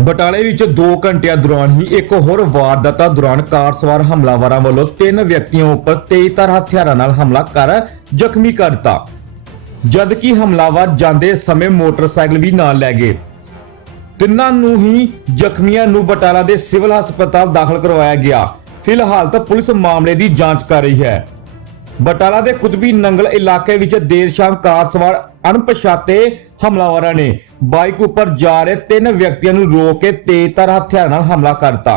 ਬਟਾਲੇ ਵਿੱਚ 2 ਘੰਟਿਆਂ ਦੌਰਾਨ ਹੀ ਇੱਕ ਹੋਰ ਵਾਰਦਾਤ ਦੌਰਾਨ ਕਾਰ ਸਵਾਰ ਹਮਲਾਵਰਾਂ ਵੱਲੋਂ ਤਿੰਨ ਵਿਅਕਤੀਆਂ ਉੱਪਰ ਤੇਜ਼ਧਾਰ ਹਥਿਆਰਾਂ ਨਾਲ ਹਮਲਾ ਕਰ ਜ਼ਖਮੀ ਕਰ ਦਿੱਤਾ। ਜਦ ਹਮਲਾਵਰ ਜਾਂਦੇ ਸਮੇਂ ਮੋਟਰਸਾਈਕਲ ਵੀ ਨਾਲ ਲੈ ਗਏ। ਤਿੰਨਾਂ ਨੂੰ ਹੀ ਜ਼ਖਮੀਆਂ ਨੂੰ ਬਟਾਲਾ ਦੇ ਸਿਵਲ ਹਸਪਤਾਲ ਦਾਖਲ ਕਰਵਾਇਆ ਗਿਆ। ਫਿਲਹਾਲ ਤਾਂ ਪੁਲਿਸ ਮਾਮਲੇ ਦੀ ਜਾਂਚ ਕਰ ਰਹੀ ਹੈ। ਬਟਾਲਾ ਦੇ ਕੁਤਬੀ ਨੰਗਲ ਇਲਾਕੇ ਵਿੱਚ ਦੇਰ ਸ਼ਾਮ ਕਾਰ ਸਵਾਰ ਅਣਪਛਾਤੇ ਹਮਲਾਵਰਾਂ ਨੇ ਬਾਈਕ ਉੱਪਰ ਜਾ ਰਹੇ ਤਿੰਨ ਵਿਅਕਤੀਆਂ ਨੂੰ ਰੋਕ ਕੇ ਤੇਜ਼ਧਾਰ ਹਥਿਆਰ ਨਾਲ ਹਮਲਾ ਕਰਤਾ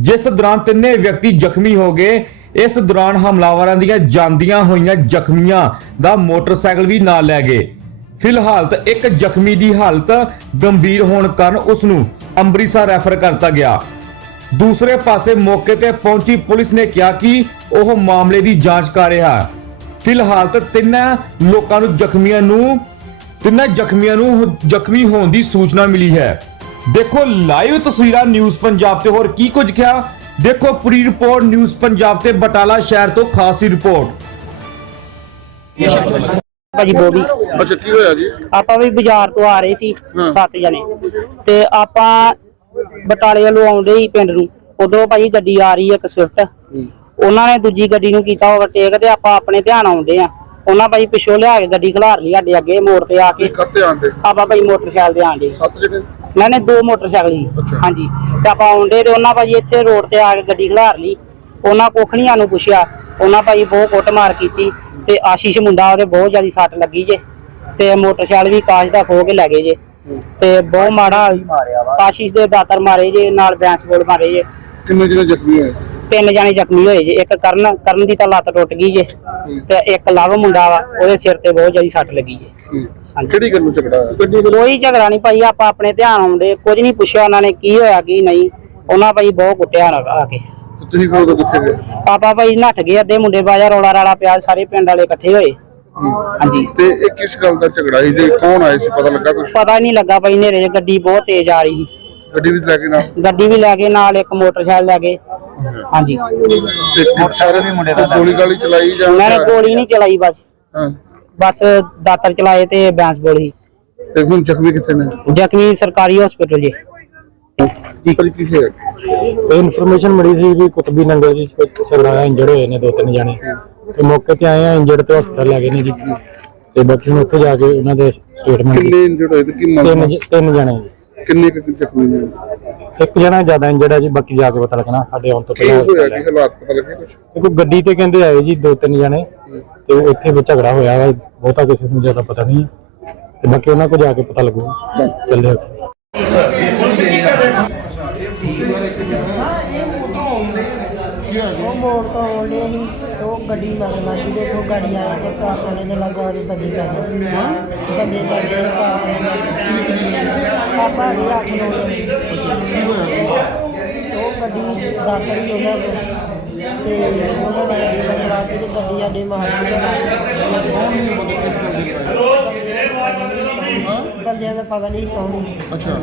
ਜਿਸ ਦੌਰਾਨ ਤਿੰਨੇ ਵਿਅਕਤੀ ਜ਼ਖਮੀ ਹੋ ਗਏ। ਇਸ ਦੌਰਾਨ ਹਮਲਾਵਰਾਂ ਦੀਆਂ ਜਾਂਦੀਆਂ ਹੋਈਆਂ ਜ਼ਖਮੀਆਂ ਦਾ ਮੋਟਰਸਾਈਕਲ ਵੀ ਨਾਲ ਲੈ ਗਏ। ਫਿਲਹਾਲ ਤਾਂ ਇੱਕ ਜ਼ਖਮੀ ਦੀ ਹਾਲਤ ਗੰਭੀਰ ਹੋਣ ਕਾਰਨ ਉਸ ਨੂੰ ਅੰਮ੍ਰਿਤਸਰ ਰੈਫਰ ਕਰਤਾ ਗਿਆ। ਦੂਸਰੇ ਪਾਸੇ ਮੌਕੇ ਤੇ ਪਹੁੰਚੀ ਪੁਲਿਸ ਨੇ ਕਿਹਾ ਕਿ ਉਹ ਮਾਮਲੇ ਦੀ ਜਾਂਚ ਕਰ ਰਿਹਾ ਹੈ। ਫਿਲਹਾਲ ਤਾਂ ਤਿੰਨਾਂ ਲੋਕਾਂ ਨੂੰ ਜ਼ਖਮੀਆਂ ਨੂੰ ਤਿੰਨਾਂ ਜ਼ਖਮੀਆਂ ਨੂੰ ਜ਼ਖਮੀ ਹੋਣ ਦੀ ਸੂਚਨਾ ਮਿਲੀ ਹੈ। ਦੇਖੋ ਲਾਈਵ ਤਸਵੀਰਾਂ ਨਿਊਜ਼ ਪੰਜਾਬ ਤੇ ਹੋਰ ਕੀ ਕੁਝ ਕਿਹਾ? ਦੇਖੋ ਪੂਰੀ ਰਿਪੋਰਟ ਨਿਊਜ਼ ਪੰਜਾਬ ਤੇ ਬਟਾਲਾ ਸ਼ਹਿਰ ਤੋਂ ਖਾਸੀ ਰਿਪੋਰਟ। ਭਾਜੀ ਬੋਬੀ ਅੱਛਾ ਕੀ ਹੋਇਆ ਜੀ? ਆਪਾਂ ਵੀ ਬਾਜ਼ਾਰ ਤੋਂ ਆ ਰਹੇ ਸੀ। ਸੱਤ ਜਣੇ। ਤੇ ਆਪਾਂ ਬਟਾਲੇ ਵੱਲੋਂ ਆਉਂਦੇ ਹੀ ਪਿੰਡ ਨੂੰ। ਉਧਰੋਂ ਭਾਜੀ ਗੱਡੀ ਆ ਰਹੀ ਹੈ ਇੱਕ ਸਵਿਫਟ ਉਹਨਾਂ ਨੇ ਦੂਜੀ ਗੱਡੀ ਨੂੰ ਕੀਤਾ ਓਵਰਟੇਕ ਤੇ ਆਪਾਂ ਆਪਣੇ ਧਿਆਨ ਆਉਂਦੇ ਆ। ਉਹਨਾਂ ਭਾਜੀ ਪਿੱਛੋਂ ਲਿਆ ਕੇ ਗੱਡੀ ਖਿਲਾਰ ਲਈ ਸਾਡੇ ਅੱਗੇ ਮੋੜ ਤੇ ਆ ਕੇ। ਕੱਤੇ ਆਂਦੇ ਆਪਾਂ ਭਾਜੀ ਮੋਟਰਸਾਈਕਲ ਤੇ ਆਂਦੇ ਸੱਤ ਨੇ ਦੋ ਮੋਟਰਸਾਈਕਲ ਅੱਛਾ। ਹਾਂਜੀ। ਤੇ ਆਪਾਂ ਆਉਂਦੇ ਤੇ ਉਹਨਾਂ ਭਾਜੀ ਇੱਥੇ ਰੋਡ ਤੇ ਆ ਕੇ ਗੱਡੀ ਖਿਲਾਰ ਲਈ। ਉਹਨਾਂ ਕੋਖਣੀਆਂ ਨੂੰ ਪੁੱਛਿਆ। ਉਹਨਾਂ ਭਾਜੀ ਬਹੁਤ ਕੁੱਟਮਾਰ ਕੀਤੀ ਤੇ ਆਸ਼ੀਸ਼ ਮੁੰਡਾ ਉਹਦੇ ਬਹੁਤ ਜ਼ਿਆਦਾ ਸੱਟ ਲੱਗੀ ਜੇ। ਤੇ ਮੋਟਰਸਾਈਕਲ ਵੀ ਕਾਸ਼ ਦਾ ਖੋ ਕੇ ਲੈ ਗਏ ਜੇ। ਤੇ ਬਹੁਤ ਮਾੜਾ ਆਸ਼ੀਸ਼ ਦੇ ਦਾਤਰ ਮਾਰੇ ਜੇ ਨਾਲ ਬੈਂਸ ਬੋਲ ਮਾਰੇ ਜੇ। ਕਿੰਨੇ ਜਿਹੜੇ ਜ਼ਖਮੀ ਹੋਏ? ਤਿੰਨ ਜਾਣੇ ਜ਼ਖਮੀ ਹੋਏ ਜੇ। ਇੱਕ ਕਰਨ ਕਰਨ ਦੀ ਤਾਂ ਲੱਤ ਟੁੱਟ ਗਈ ਜੇ। ਤੇ ਇੱਕ ਲਵ ਮੁੰਡਾ ਵਾ ਉਹਦੇ ਸਿਰ ਤੇ ਬਹੁਤ ਜ਼ਿਆਦਾ ਸੱਟ ਲੱਗੀ ਜੇ। ਕਿਹੜੀ ਗੱਲ ਨੂੰ ਝਗੜਾ ਕੋਈ ਝਗੜਾ ਨਹੀਂ ਭਾਈ ਆਪਾਂ ਆਪਣੇ ਧਿਆਨ ਆਉਂਦੇ। ਕੁਝ ਨਹੀਂ ਪੁੱਛਿਆ ਉਹਨਾਂ ਨੇ ਕੀ ਹੋਇਆ ਕੀ ਨਹੀਂ। ਉਹਨਾਂ ਭਾਈ ਬਹੁਤ ਕੁੱਟਿਆ ਨਾ ਆ ਕੇ। ਤੁਸੀਂ ਫਿਰ ਉਦੋਂ ਕਿੱਥੇ ਗਏ? ਪਾਪਾ ਭਾਈ ਨੱਠ ਗਏ ਅੱਧੇ ਮੁੰਡੇ ਬਾਜਾ ਰੌਲਾ ਰਾਲਾ ਪਿਆ ਸਾਰੇ ਪਿੰਡ ਵਾਲੇ ਇਕੱਠੇ ਹੋਏ। ਹਾਂਜੀ। ਤੇ ਇਹ ਕਿਸ ਗੱਲ ਦਾ ਝਗੜਾ ਸੀ? ਜੇ ਕੌਣ ਆਏ ਸੀ? ਪਤਾ ਲੱਗਾ ਕੁਝ ਪਤਾ ਨਹੀਂ ਲੱਗਾ ਭਾਈ ਨੇਰੇ ਗੱਡੀ ਬਹੁਤ ਤੇਜ਼ ਆ ਰਹੀ ਸੀ। ਗੱਡੀ ਵੀ ਲੈ ਕੇ ਨਾ ਗੱਡੀ ਵੀ ਲੈ ਗਏ ਨਾਲ ਇੱਕ ਮੋਟਰਸਾਈਕਲ ਲੈ ਗਏ ਹਾਂਜੀ। ਤੇ ਸਾਰੇ ਵੀ ਮੁੰਡੇ ਦਾ ਗੋਲੀ ਗਾਲੀ ਚਲਾਈ ਜਾਂ ਉਹਨਾਂ ਨੇ ਗੋਲੀ ਨਹੀਂ ਚਲਾਈ ਬਸ। ਹਾਂ। ਬਸ ਦਾਤਰ ਚਲਾਏ ਤੇ ਬੈਂਸ ਬੋਲੀ ਤੇ ਹੁਣ ਜ਼ਖਮੀ ਕਿੱਥੇ ਨੇ? ਜ਼ਖਮੀ ਸਰਕਾਰੀ ਹਸਪੀਟਲ ਜੀ। ਕੀ ਕਰੀ ਕੀ ਹੈ ਇਹ ਇਨਫੋਰਮੇਸ਼ਨ ਮਿਲੀ ਸੀ ਵੀ ਕੁਤਬੀ ਨੰਗਲ ਜੀ ਚ ਝਗੜਾ ਹੋਇਆ ਇੰਜਰਡ ਹੋਏ ਨੇ ਦੋ ਤਿੰਨ ਜਣੇ। ਤੇ ਮੌਕੇ ਤੇ ਆਏ ਆ ਇੰਜਰਡ ਤੇ ਹਸਪਤਾਲ ਲੈ ਗਏ ਨੇ ਜੀ। ਤੇ ਬਾਕੀ ਹੁਣ ਉੱਥੇ ਜਾ ਕੇ ਉਹਨਾਂ ਦੇ ਸਟੇਟਮੈਂਟ ਕਿੰਨੇ ਇੰਜਰਡ ਹੋਏ ਤੇ ਕੀ ਤਿੰਨ ਤਿੰਨ ਜਣੇ। ਜੀ ਕਿੰਨੇ ਕੁ ਜ਼ਖਮੀ ਨੇ ਇੱਕ ਜਣਾ ਜ਼ਿਆਦਾ ਇੰਜਰਡ ਹੈ ਜੀ ਬਾਕੀ ਜਾ ਕੇ ਪਤਾ ਲੱਗਣਾ ਸਾਡੇ ਆਉਣ ਤੋਂ ਕੀ ਪਹਿਲਾਂ ਹੋਇਆ? ਕੀ ਹਾਲਾਤ ਪਤਾ ਲੱਗੇ ਕੁਝ। ਕੋਈ ਗੱਡੀ ਤੇ ਕਹਿੰਦੇ ਆਏ ਜੀ ਦੋ ਤਿੰਨ ਜਣੇ ਤੇ ਇੱਥੇ ਵੀ ਝਗੜਾ ਹੋਇਆ ਵਾ ਬਹੁਤਾ ਕਿਸੇ ਨੂੰ ਜ਼ਿਆਦਾ ਪਤਾ ਨਹੀਂ ਹੈ ਤੇ ਬਾਕੀ ਉਹਨਾਂ ਕੋਲ ਜਾ ਕੇ ਪਤਾ ਲੱਗੂ ਚੱਲੇ ਉੱਥੇ। ਉਹ ਮੋੜ ਤੋਂ ਆਉਂਦੇ ਸੀ ਤੇ ਉਹ ਗੱਡੀ ਮਗਰ ਲੱਗ ਗਈ ਤੇ ਉੱਥੋਂ ਗਾੜੀ ਆਈ ਤੇ ਕਾਰਖਾਨੇ ਦੇ ਲਾਗੋਂ ਆ ਕੇ ਬੰਦੇ ਪੈ ਗਏ। ਬੰਦੇ ਪੈ ਗਏ ਕਾਰਖਾਨੇ ਦੇ ਲਾਗੋਂ। ਆਪਾਂ ਹੈਗੇ ਅੱਠ ਨੌ ਜਣੇ। ਉਹ ਗੱਡੀ ਦਾਤਰ ਹੀ ਉਹਨਾਂ ਕੋਲ। ਤੇ ਉਹਨਾਂ ਨੇ ਗੱਡੀ ਮਗਰ ਲਾ ਕੇ ਤੇ ਗੱਡੀ ਸਾਡੇ ਮਾਰ ਕੇ ਤੇ ਲਾ ਕੇ ਬੰਦੇ? ਕਿਸ ਗੱਲ ਦੀ ਲੜਾਈ? ਬੰਦਿਆਂ ਦਾ ਪਤਾ ਨਹੀਂ ਕੌਣ ਸੀ। ਅੱਛਾ।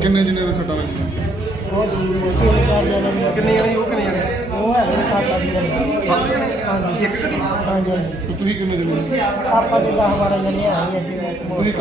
ਕਿੰਨੇ ਜਿਹਨੇ ਦੇ ਸੱਟਾਂ ਲੱਗੀਆਂ? ਉਹ ਤਿੰਨ ਚਾਰ ਜਣੇ ਦੇ ਕਿੰਨੇ ਜਣੇ ਉਹ ਕਿੰਨੇ ਜਣੇ? ਉਹ ਹੈਗੇ ਸੱਤ ਅੱਠ ਜਣੇ। ਸੱਤ ਜਣੇ? ਹਾਂਜੀ। ਇੱਕ ਗੱਡੀ? ਹਾਂਜੀ ਤੇ ਤੁਸੀਂ ਕਿੰਨੇ ਜਿਹਨੇ ਆਪਾਂ ਦੇ 10 12 ਜਣੇ ਆਏ ਇੱਥੇ ਤੁਸੀਂ